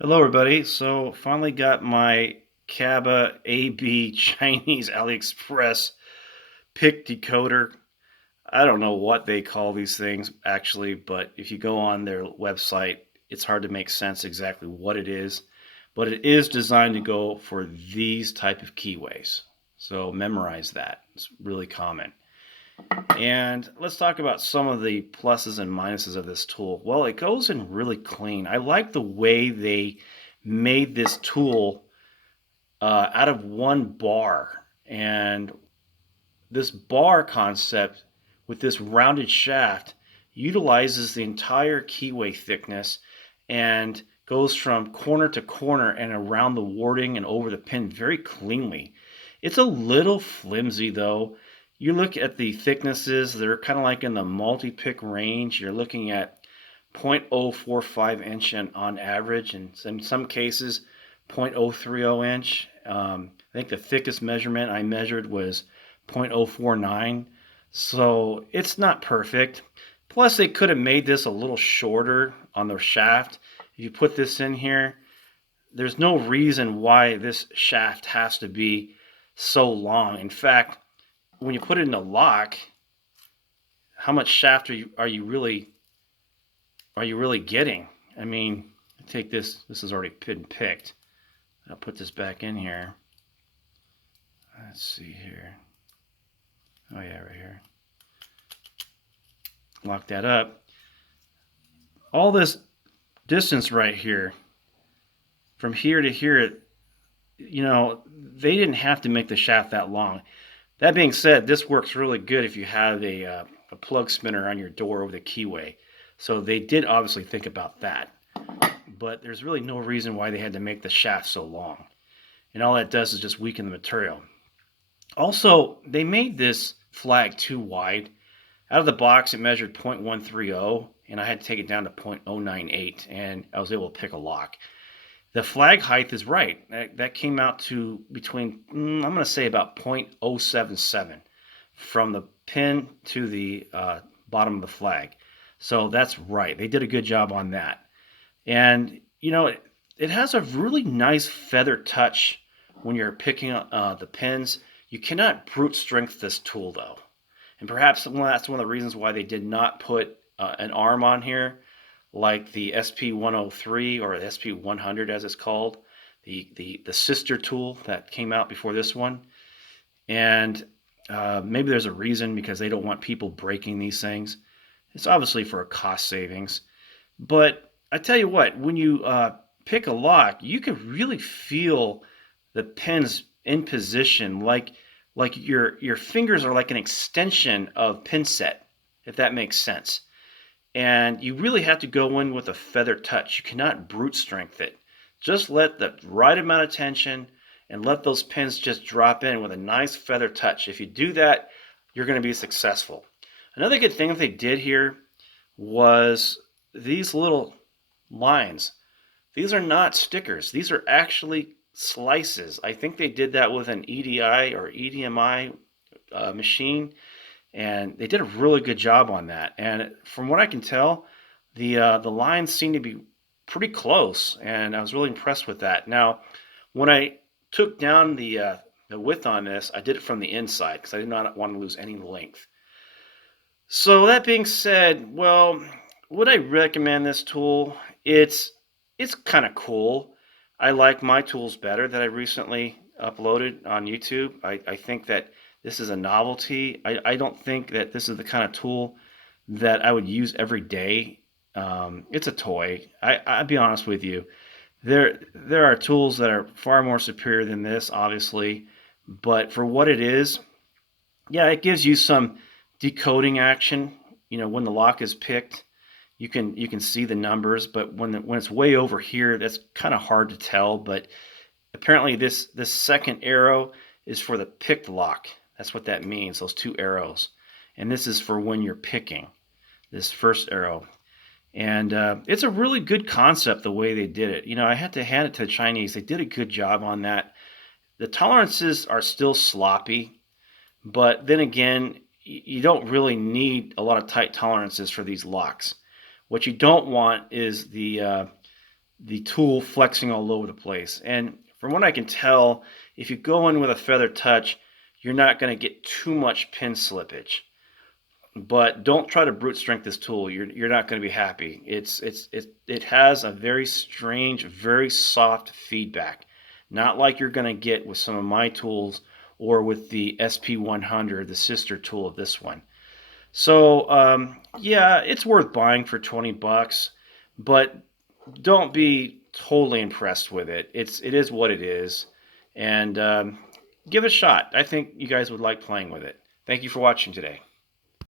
Hello, everybody. So, finally got my KABA AB Chinese Aliexpress pick decoder. I don't know what they call these things actually, but if you go on their website, it's hard to make sense exactly what it is. But it is designed to go for these type of keyways. So, memorize that. It's really common. And let's talk about some of the pluses and minuses of this tool. Well, it goes in really clean. I like the way they made this tool out of one bar. And this bar concept with this rounded shaft utilizes the entire keyway thickness and goes from corner to corner and around the warding and over the pin very cleanly. It's a little flimsy though. You look at the thicknesses, they're kind of like in the multi-pick range. You're looking at 0.045 inch on average, and in some cases 0.030 inch. I think the thickest measurement I measured was 0.049. So it's not perfect. Plus, they could have made this a little shorter on the shaft. If you put this in here, there's no reason why this shaft has to be so long. In fact, when you put it in a lock, how much shaft are you really getting? I mean, take this. This has already been picked. I'll put this back in here. Let's see here. Oh yeah, right here. Lock that up. All this distance right here, from here to here, they didn't have to make the shaft that long. That being said, this works really good if you have a plug spinner on your door over the keyway. So they did obviously think about that. But there's really no reason why they had to make the shaft so long. And all that does is just weaken the material. Also, they made this flag too wide. Out of the box, it measured 0.130, and I had to take it down to 0.098, and I was able to pick a lock. The flag height is right. That came out to between, I'm going to say about 0.077 from the pin to the bottom of the flag. So that's right. They did a good job on that. And, it has a really nice feather touch when you're picking the pins. You cannot brute strength this tool, though. And perhaps that's one of the reasons why they did not put an arm on here like the SP103 or the SP100 as it's called, the sister tool that came out before this one. And maybe there's a reason because they don't want people breaking these things. It's obviously for a cost savings. But I tell you what, when you pick a lock, you can really feel the pins in position, like your fingers are like an extension of pin set, if that makes sense. And you really have to go in with a feather touch. You cannot brute strength it. Just let the right amount of tension and let those pins just drop in with a nice feather touch. If you do that, you're going to be successful. Another good thing that they did here was these little lines. These are not stickers. These are actually slices. I think they did that with an EDI or EDMI machine, and they did a really good job on that. And from what I can tell, the lines seem to be pretty close, and I was really impressed with that. Now, when I took down the width on this, I did it from the inside because I did not want to lose any length. So that being said, well, would I recommend this tool? It's kind of cool. I like my tools better that I recently uploaded on YouTube. I think that this is a novelty. I don't think that this is the kind of tool that I would use every day. It's a toy. I'll be honest with you. There are tools that are far more superior than this, obviously, but for what it is, yeah, it gives you some decoding action. When the lock is picked, you can see the numbers, but when it's way over here, that's kind of hard to tell. But apparently, this second arrow is for the picked lock. That's what that means. Those two arrows, and this is for when you're picking. This first arrow, and it's a really good concept the way they did it. I had to hand it to the Chinese. They did a good job on that. The tolerances are still sloppy, but then again, you don't really need a lot of tight tolerances for these locks. What you don't want is the tool flexing all over the place. And from what I can tell, if you go in with a feather touch, you're not going to get too much pin slippage. But don't try to brute strength this tool. You're not going to be happy. It has a very strange, very soft feedback, not like you're going to get with some of my tools or with the SP100, the sister tool of this one. So yeah, it's worth buying for 20 bucks, but don't be totally impressed with it. It is what it is, and give it a shot. I think you guys would like playing with it. Thank you for watching today.